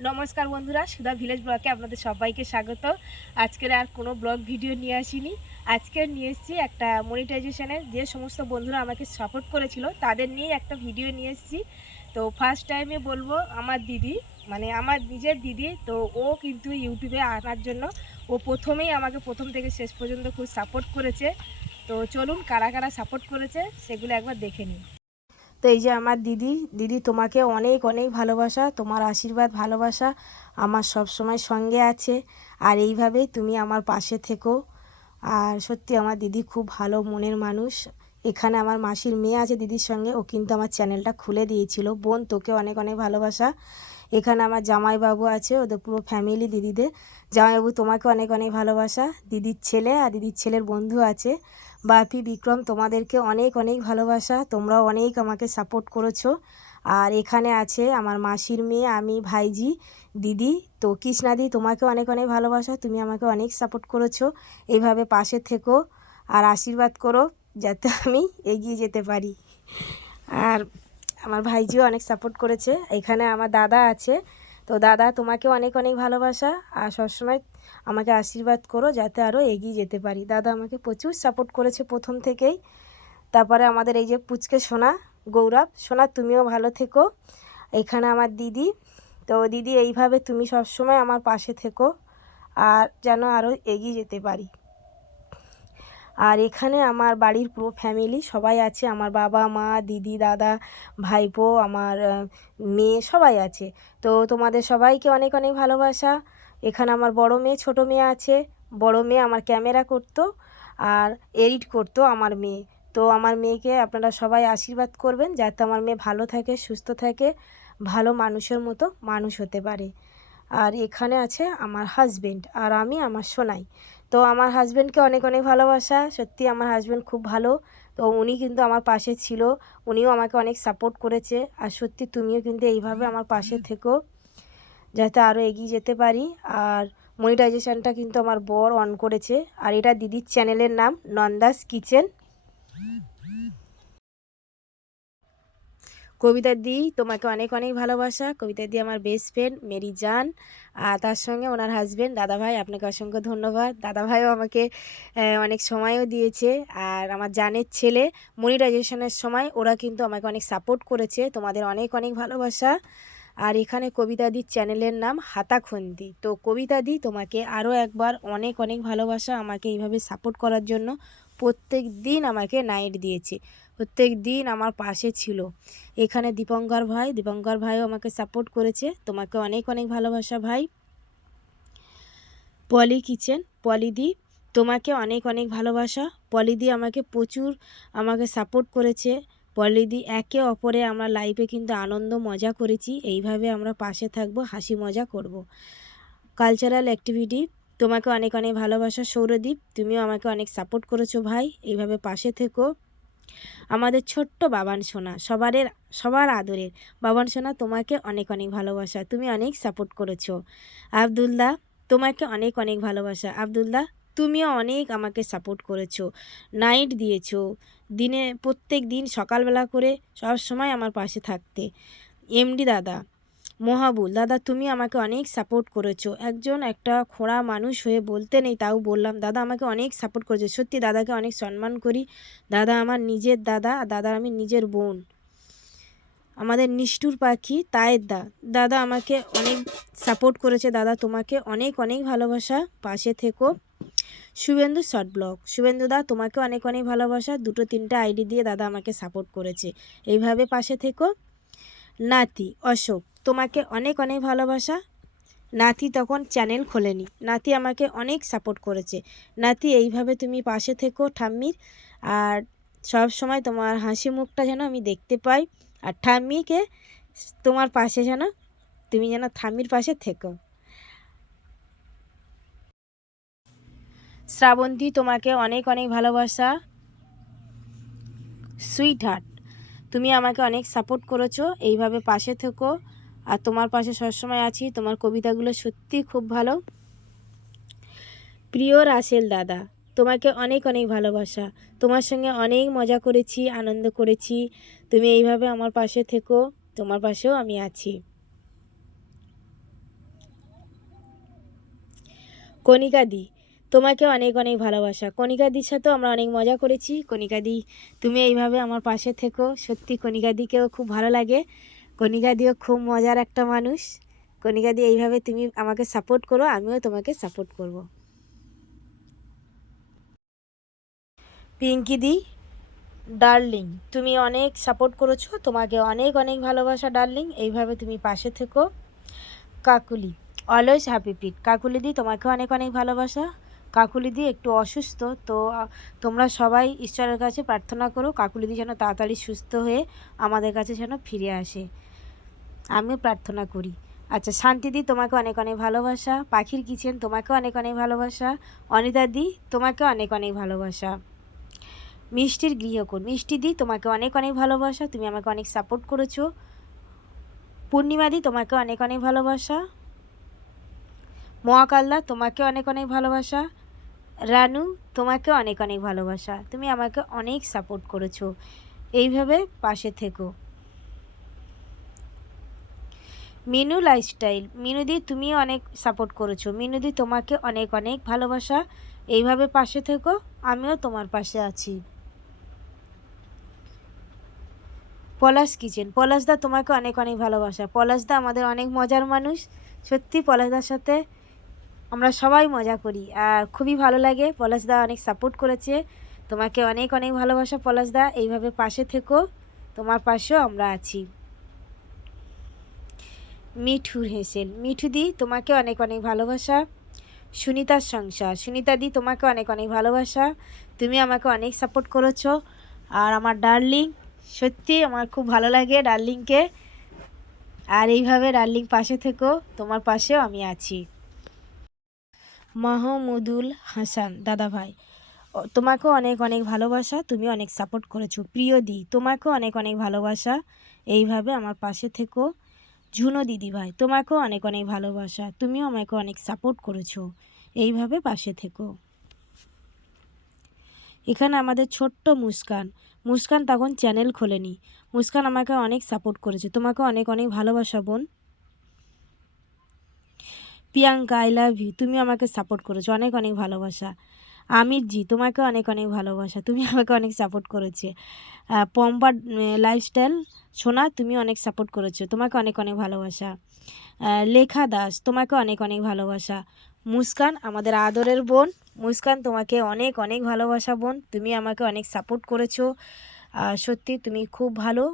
নমস্কার বন্ধুরা, সুধা ভিলেজ ব্লগে আপনাদের সবাইকে স্বাগত। আজকের আর কোনো ব্লগ ভিডিও নিয়ে আসিনি। আজকে নিয়ে এসেছি একটা মনিটাইজেশনের যে সমস্ত বন্ধুরা আমাকে সাপোর্ট করেছিল, তাদের নিয়ে একটা ভিডিও নিয়ে এসেছি। তো ফার্স্ট টাইমে বলব, আমার দিদি মানে আমার নিজের দিদি, তো ও কিন্তু ইউটিউবে আনার জন্য, ও প্রথমেই আমাকে প্রথম থেকে শেষ পর্যন্ত খুব সাপোর্ট করেছে। তো চলুন, কারা কারা সাপোর্ট করেছে, সেগুলো একবার দেখে নিন তো এই যে আমার দিদি দিদি তোমাকে অনেক অনেক ভালোবাসা, তোমার আশীর্বাদ, ভালোবাসা আমার সব সময় সঙ্গে আছে। আর এইভাবেই তুমি আমার পাশে থেকো। আর সত্যি আমার দিদি খুব ভালো মনের মানুষ। এখানে আমার মাসির মেয়ে আছে দিদির সঙ্গে, ও কিন্তু আমার চ্যানেলটা খুলে দিয়েছিল। বোন তোকে অনেক অনেক ভালোবাসা। এখানে আমার জামাইবাবু আছে, ওদের পুরো ফ্যামিলি দিদিদের। জামাইবাবু তোমাকে অনেক অনেক ভালোবাসা। দিদির ছেলে আর দিদির ছেলের বন্ধু আছে। বাপি, বিক্রম, তোমাদেরকে অনেক অনেক ভালোবাসা। তোমরাও অনেক আমাকে সাপোর্ট করেছ। আর এখানে আছে আমার মাসির মেয়ে, আমি, ভাইজি, দিদি তো কৃষ্ণাদি তোমাকে অনেক অনেক ভালোবাসা। তুমি আমাকে অনেক সাপোর্ট করেছ। এইভাবে পাশে থেকো আর আশীর্বাদ করো যাতে আমি এগিয়ে যেতে পারি। আর আমার ভাইজিও অনেক সাপোর্ট করেছে। এখানে আমার দাদা আছে। তো দাদা, তোমাকে অনেক অনেক ভালোবাসা। আর সবসময় আমাকে আশীর্বাদ করো যাতে আরও এগিয়ে যেতে পারি। দাদা আমাকে প্রচুর সাপোর্ট করেছে প্রথম থেকেই। তারপরে আমাদের এই যে পুচকে সোনা, গৌরব। সোনা, তুমিও ভালো থেকো। এখানে আমার দিদি। তো দিদি, এইভাবে তুমি সবসময় আমার পাশে থেকো। আর যেন আরও এগিয়ে যেতে পারি। আর এখানে আমার বাড়ির পুরো ফ্যামিলি সবাই আছে। আমার বাবা, মা, দিদি, দাদা, ভাইপো, আমার মেয়ে সবাই আছে। তো তোমাদের সবাইকে অনেক অনেক ভালোবাসা। এখানে আমার বড় মেয়ে, ছোট মেয়ে আছে। বড় মেয়ে আমার ক্যামেরা করতো আর এডিট করতো আমার মেয়ে। তো আমার মেয়েকে আপনারা সবাই আশীর্বাদ করবেন যাতে আমার মেয়ে ভালো থাকে, সুস্থ থাকে, ভালো মানুষের মতো মানুষ হতে পারে। আর এখানে আছে আমার হাজবেন্ড আর আমি, আমার সোনাই। তো আমার হাজব্যান্ডকে অনেক অনেক ভালোবাসা। সত্যি আমার হাজব্যান্ড খুব ভালো। তো উনি কিন্তু আমার পাশে ছিল। উনিও আমাকে অনেক সাপোর্ট করেছে। আর সত্যি তুমিও কিন্তু এইভাবে আমার পাশে থেকো, যাতে আরও এগিয়ে যেতে পারি। আর মনিটাইজেশনটা কিন্তু আমার বর অন করেছে। আর এটা দিদির চ্যানেলের নাম নন্দাস কিচেন। কবিতা দি, তোমাকে অনেক অনেক ভালোবাসা। কবিতা দি আমার বেস্ট ফ্রেন্ড মেরি জান। আর তার সঙ্গে ওনার হাজবেন্ড দাদাভাই, আপনাকে অসংখ্য ধন্যবাদ। দাদাভাইও আমাকে অনেক সময়ও দিয়েছে। আর আমার জানের ছেলে মনিটাইজেশনের সময় ওরা কিন্তু আমাকে অনেক সাপোর্ট করেছে। তোমাদের অনেক অনেক ভালোবাসা। আর এখানে কবিতাদির চ্যানেলের নাম হাতাখন্দি। তো কবিতা কবিতাদি তোমাকে আরও একবার অনেক অনেক ভালোবাসা আমাকে এইভাবে সাপোর্ট করার জন্য প্রত্যেক দিন আমাকে নাইট দিয়েছে। প্রত্যেক দিন আমার পাশে ছিল। এখানে দীপঙ্কর ভাই, দীপঙ্কর ভাইও আমাকে সাপোর্ট করেছে। তোমাকে অনেক অনেক ভালোবাসা ভাই। পলি কিচেন পলিদি তোমাকে অনেক অনেক ভালোবাসা। পলিদি আমাকে প্রচুর আমাকে সাপোর্ট করেছে। পলিদি একে অপরে আমরা লাইফে কিন্তু আনন্দ, মজা করেছি। এইভাবে আমরা পাশে থাকব, হাসি, মজা করব। কালচারাল অ্যাক্টিভিটি তোমাকে অনেক অনেক ভালোবাসা সৌরদীপ। তুমিও আমাকে অনেক সাপোর্ট করেছ ভাই। এইভাবে পাশে থেকো। আমাদের ছোট্ট বাবান সোনা, সবারের, সবার আদরের। বাবান সোনা, তোমাকে অনেক অনেক ভালোবাসা। তুমি অনেক সাপোর্ট করেছ। আবদুল্লাহ, তোমাকে অনেক অনেক ভালোবাসা। আবদুল্লাহ, তুমিও অনেক আমাকে সাপোর্ট করেছ। নাইট দিয়েছ। দিনে প্রত্যেক দিন সকালবেলা করে সব সময় আমার পাশে থাকতে। এমডি দাদা মহাবুল দাদা, তুমি আমাকে অনেক সাপোর্ট করেছ। একজন একটা খোঁড়া মানুষ হয়ে বলতে নেই, তাও বললাম, দাদা, আমাকে অনেক সাপোর্ট করেছে। সত্যি, দাদাকে অনেক সম্মান করি। দাদা আমার নিজের দাদা দাদা আমি নিজের বোন। আমাদের নিষ্ঠুর পাখি তায়ের দা। দাদা আমাকে অনেক সাপোর্ট করেছে। দাদা, তোমাকে অনেক অনেক ভালোবাসা। পাশে থেকো। শুভেন্দু শর্ট ব্লগ শুভেন্দু দা, তোমাকে অনেক অনেক ভালোবাসা। দুটো, তিনটে আইডি দিয়ে দাদা আমাকে সাপোর্ট করেছে। এইভাবে পাশে থেকো। নাতি, অশোক। তোমাকে অনেক অনেক ভালোবাসা। নাতি তখন চ্যানেল খোলেনি। নাতি আমাকে অনেক সাপোর্ট করেছে। নাতি, এইভাবে তুমি পাশে থেকো ঠাম্মির। আর সব সময় তোমার হাসি মুখটা যেন আমি দেখতে পাই। আর ঠাম্মিকে তোমার পাশে যেন, তুমি যেন ঠাম্মির পাশে থেকো। শ্রাবন্তী, তোমাকে অনেক অনেক ভালোবাসা। সুইট হার্ট তুমি আমাকে অনেক সাপোর্ট করেছ। এইভাবে পাশে থেকো। আর তোমার পাশে সবসময় আছি। তোমার কবিতাগুলো সত্যি খুব ভালো। প্রিয় রাসেল দাদা, তোমাকে অনেক অনেক ভালোবাসা। তোমার সঙ্গে অনেক মজা করেছি, আনন্দ করেছি। তুমি এইভাবে আমার পাশে থেকো, তোমার পাশেও আমি আছি। কণিকাদি তোমাকে অনেক অনেক ভালোবাসা। কণিকাদির সাথেও আমরা অনেক মজা করেছি। কণিকাদি তুমি এইভাবে আমার পাশে থেকো। সত্যি কণিকাদিকেও খুব ভালো লাগে। কণিকা দিও খুব মজার একটা মানুষ। কণিকা দি, এইভাবে তুমি আমাকে সাপোর্ট করো, আমিও তোমাকে সাপোর্ট করব। পিঙ্কি দি ডার্লিং তুমি অনেক সাপোর্ট করেছ, তোমাকে অনেক অনেক ভালোবাসা ডার্লিং এইভাবে তুমি পাশে থেকো। Kakuli always happy pit Kakuli দি, তোমাকে অনেক অনেক ভালোবাসা। কাকুলি দি একটু অসুস্থ, তো তোমরা সবাই ঈশ্বরের কাছে প্রার্থনা করো, কাকুলি দি যেন তাড়াতাড়ি সুস্থ হয়ে আমাদের কাছে যেন ফিরে আসে। আমিও প্রার্থনা করি। আচ্ছা শান্তিদি তোমাকে অনেক অনেক ভালোবাসা। পাখির কিচেন, তোমাকে অনেক অনেক ভালোবাসা। অনিতা দি, তোমাকে অনেক অনেক ভালোবাসা। মিষ্টির গৃহকোণ, মিষ্টি দি, তোমাকে অনেক অনেক ভালোবাসা। তুমি আমাকে অনেক সাপোর্ট করেছ। পূর্ণিমা দি, তোমাকে অনেক অনেক ভালোবাসা। মহাকালদা তোমাকে অনেক অনেক ভালোবাসা। রানু, তোমাকে অনেক অনেক ভালোবাসা। তুমি আমাকে অনেক সাপোর্ট করেছ। এইভাবে পাশে থেকো। মিনু লাইফস্টাইল মিনুদি তুমিও অনেক সাপোর্ট করেছ। মিনুদি, তোমাকে অনেক অনেক ভালোবাসা। এইভাবে পাশে থেকো। আমিও তোমার পাশে আছি। পলাশ কিচেন। পলাশদা, তোমাকে অনেক অনেক ভালোবাসা। পলাশদা আমাদের অনেক মজার মানুষ। সত্যি পলাশদার সাথে আমরা সবাই মজা করি। আর খুবই ভালো লাগে। পলাশদা অনেক সাপোর্ট করেছে। তোমাকে অনেক অনেক ভালোবাসা পলাশদা এইভাবে পাশে থেকো। তোমার পাশেও আমরা আছি। মিঠুর হেসেল মিঠু দি, তোমাকে অনেক অনেক ভালোবাসা। সুনিতার সংসার, সুনিতা দি, তোমাকে অনেক অনেক ভালোবাসা। তুমি আমাকে অনেক সাপোর্ট করেছ। আর আমার ডার্লিং সত্যি আমার খুব ভালো লাগে ডার্লিংকে আর এইভাবে ডার্লিং পাশে থেকো। তোমার পাশেও আমি আছি। মাহমুদুল হাসান, দাদা ভাই। ও- তোমাকেও অনেক অনেক ভালোবাসা, তুমি অনেক সাপোর্ট করেছ। প্রিয় দি, তোমাকেও অনেক অনেক ভালোবাসা। এইভাবে আমার পাশে থেকো। ঝুনো দিদি ভাই, তোমাকেও অনেক অনেক ভালোবাসা। তুমিও আমাকে অনেক সাপোর্ট করেছ। এইভাবে পাশে থেকো। এখানে আমাদের ছোট্ট মুস্কান। মুস্কান তখন চ্যানেল খোলেনি। মুস্কান আমাকে অনেক সাপোর্ট করেছে। তোমাকে অনেক অনেক ভালোবাসা, বোন। প্রিয়াঙ্কা আই লাভ ইউ তুমি আমাকে সাপোর্ট করেছ অনেক অনেক ভালোবাসা। আমির জি তোমাকে অনেক অনেক ভালোবাসা তুমি আমাকে অনেক সাপোর্ট করেছে। আহ, পম্পা লাইফস্টাইল সোনা তুমি অনেক সাপোর্ট করেছ তোমাকে অনেক অনেক ভালোবাসা। লেখা দাস তোমাকে অনেক অনেক ভালোবাসা। মুস্কান আমাদের আদরের বোন মুস্কান তোমাকে অনেক অনেক ভালোবাসা বোন তুমি আমাকে অনেক সাপোর্ট করেছ। সত্যি তুমি খুব ভালো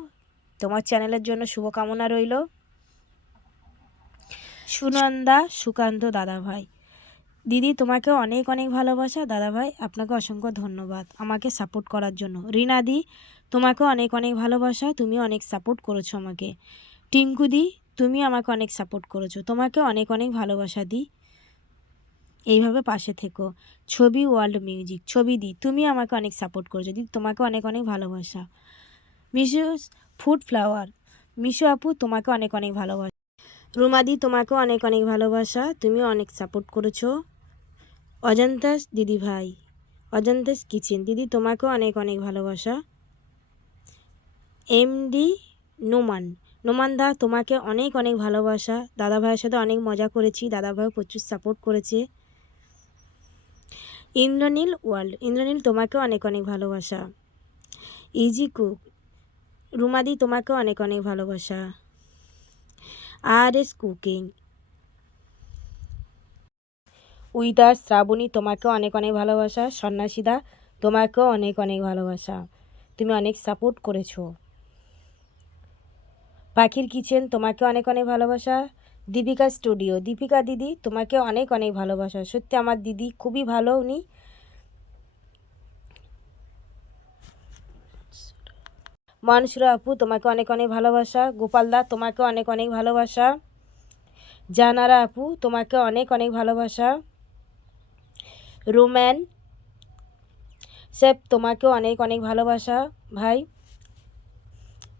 তোমার চ্যানেলের জন্য শুভকামনা রইল। সুনন্দা সুকান্ত দাদাভাই। দিদি তোমাকে অনেক অনেক ভালোবাসা। দাদাভাই, আপনাকে অসংখ্য ধন্যবাদ আমাকে সাপোর্ট করার জন্য। রিনা দি তোমাকে অনেক অনেক ভালোবাসা। তুমি অনেক সাপোর্ট করেছ আমাকে। টিঙ্কু দি তুমি আমাকে অনেক সাপোর্ট করেছ। তোমাকে অনেক অনেক ভালোবাসা দি। এইভাবে পাশে থেকো। ছবি ওয়ার্ল্ড মিউজিক, ছবি দি তুমি আমাকে অনেক সাপোর্ট করেছ। দিদি, তোমাকে অনেক অনেক ভালোবাসা। মিশু ফুড ফ্লাওয়ার, মিশু আপু, তোমাকে অনেক অনেক ভালোবাসা। রুমাদি তোমাকে অনেক অনেক ভালোবাসা। তুমি অনেক সাপোর্ট করেছ। অজন্তাস দিদি ভাই, অজন্তাস কিচেন, দিদি তোমাকেও অনেক অনেক ভালোবাসা। এমডি নোমান নোমান দা তোমাকে অনেক অনেক ভালোবাসা। দাদা ভাইয়ের সাথে অনেক মজা করেছি, দাদা ভাইও প্রচুর সাপোর্ট করেছে। ইন্দ্রনীল ওয়ার্ল্ড, ইন্দ্রনীল তোমাকেও অনেক অনেক ভালোবাসা। ইজি কুক, রুমাদি তোমাকেও অনেক অনেক ভালোবাসা। R S cooking. Wither, Shrabani, তোমাকেও অনেক অনেক ভালোবাসা। সন্ন্যাসীদা, তোমাকেও অনেক অনেক ভালোবাসা। তুমি অনেক সাপোর্ট করেছ। পাখির কিচেন তোমাকে অনেক অনেক ভালোবাসা। দীপিকা স্টুডিও, দীপিকা দিদি তোমাকে অনেক অনেক ভালোবাসা। সত্যি, আমার দিদি খুবই ভালো। উনি মানুষরা আপু, তোমাকে অনেক অনেক ভালোবাসা। গোপালদা তোমাকে অনেক অনেক ভালোবাসা। জানারা আপু, তোমাকে অনেক অনেক ভালোবাসা। রোম্যান সেফ তোমাকেও অনেক অনেক ভালোবাসা। ভাই,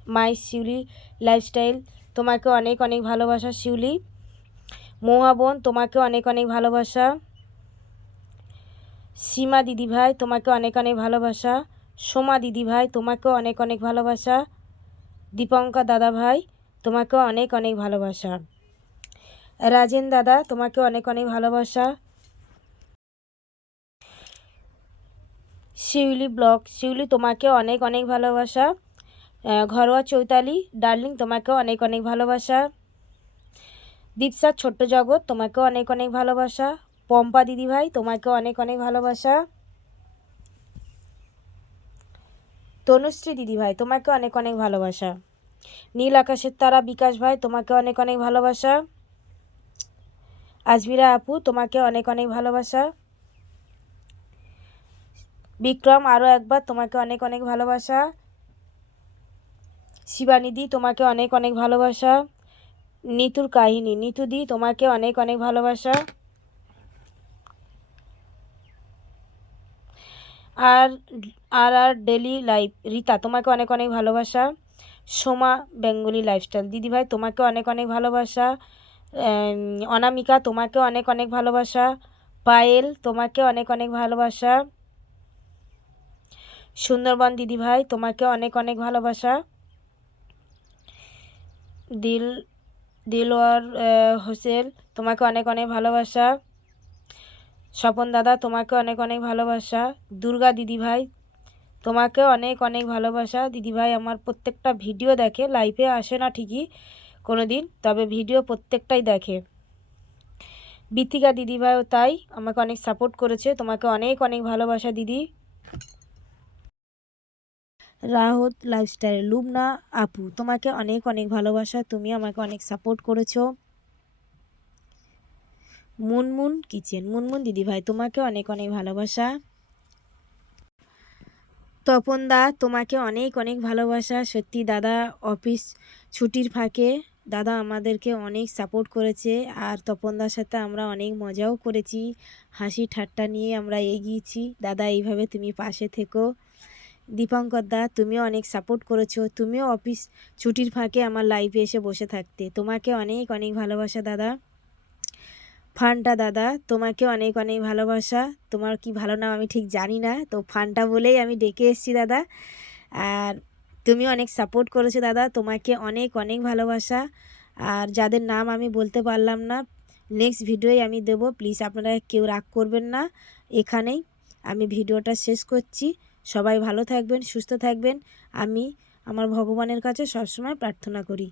মাই শিউলি লাইফস্টাইল, তোমাকে অনেক অনেক ভালোবাসা। শিউলি মহাবোন তোমাকে অনেক অনেক ভালোবাসা। সীমা দিদি ভাই, তোমাকে অনেক অনেক ভালোবাসা। সোমা দিদিভাই তোমাকেও অনেক অনেক ভালোবাসা। দীপঙ্কা দাদাভাই তোমাকেও অনেক অনেক ভালোবাসা। রাজেন দাদা তোমাকে অনেক অনেক ভালোবাসা। শিউলি ব্লক শিউলি তোমাকে অনেক অনেক ভালোবাসা। ঘরোয়া চৈতালি, ডার্লিং তোমাকেও অনেক অনেক ভালোবাসা। দীপসার ছোট্ট জগৎ তোমাকেও অনেক অনেক ভালোবাসা। পম্পা দিদিভাই তোমাকেও অনেক অনেক ভালোবাসা। তনুশ্রী দিদিভাই তোমাকে অনেক অনেক ভালোবাসা। নীল আকাশের তারা বিকাশ ভাই, তোমাকে অনেক অনেক ভালোবাসা। আজমিরা আপু, তোমাকে অনেক অনেক ভালোবাসা। বিক্রম আরও একবার, তোমাকে অনেক অনেক ভালোবাসা। শিবানিদি তোমাকে অনেক অনেক ভালোবাসা। নিতুর কাহিনী নিতুদি তোমাকে অনেক অনেক ভালোবাসা। আর R R daily life. Rita, তোমাকে অনেক অনেক ভালোবাসা। সোমা, বেঙ্গলি লাইফস্টাইল দিদিভাই তোমাকে অনেক অনেক ভালোবাসা। অনামিকা, তোমাকে অনেক অনেক ভালোবাসা। পায়েল, তোমাকে অনেক অনেক ভালোবাসা। সুন্দরবন দিদিভাই তোমাকে অনেক অনেক ভালোবাসা। দিল, দিলওয়ার হোসেন, তোমাকে অনেক অনেক ভালোবাসা। স্বপন দাদা, তোমাকে অনেক অনেক ভালোবাসা। দুর্গা দিদিভাই তোমাকে অনেক অনেক ভালোবাসা। দিদিভাই আমার প্রত্যেকটা ভিডিও দেখে লাইভে আসে না ঠিকই কোনো দিন তবে ভিডিও প্রত্যেকটাই দেখে। বিথিকা দিদিভাইও তাই, আমাকে অনেক সাপোর্ট করেছে। তোমাকে অনেক অনেক ভালোবাসা দিদি। রাহত লাইফস্টাইল লুবনা আপু, তোমাকে অনেক অনেক ভালোবাসা। তুমি আমাকে অনেক সাপোর্ট করেছ। মুনমুন কিচেন মুনমুন দিদিভাই, তোমাকে অনেক অনেক ভালোবাসা। তপন দা, তোমাকে অনেক অনেক ভালোবাসা। সত্যি, দাদা অফিস ছুটির ফাঁকে দাদা আমাদেরকে অনেক সাপোর্ট করেছে। আর তপনদার সাথে আমরা অনেক মজাও করেছি। হাসি ঠাট্টা নিয়ে আমরা এগিয়েছি। দাদা, এইভাবে তুমি পাশে থেকো। দীপঙ্কর দা, তুমিও অনেক সাপোর্ট করেছ। তুমিও অফিস ছুটির ফাঁকে আমার লাইফে এসে বসে থাকতে। তোমাকে অনেক অনেক ভালোবাসা, দাদা। ফানটা দাদা, তোমাকে অনেক অনেক ভালোবাসা। তোমার কি ভালো নাম আমি ঠিক জানি না, তো ফানটা বলেই আমি ডেকে এসেছি দাদা। আর তুমি অনেক সাপোর্ট করেছ দাদা, তোমাকে অনেক অনেক ভালোবাসা। আর যাদের নাম আমি বলতে পারলাম না নেক্সট ভিডিওই আমি দেবো। প্লিজ আপনারা কেউ রাগ করবেন না, এখানেই আমি ভিডিওটা শেষ করছি। সবাই ভালো থাকবেন, সুস্থ থাকবেন। আমি আমার ভগবানের কাছে সবসময় প্রার্থনা করি।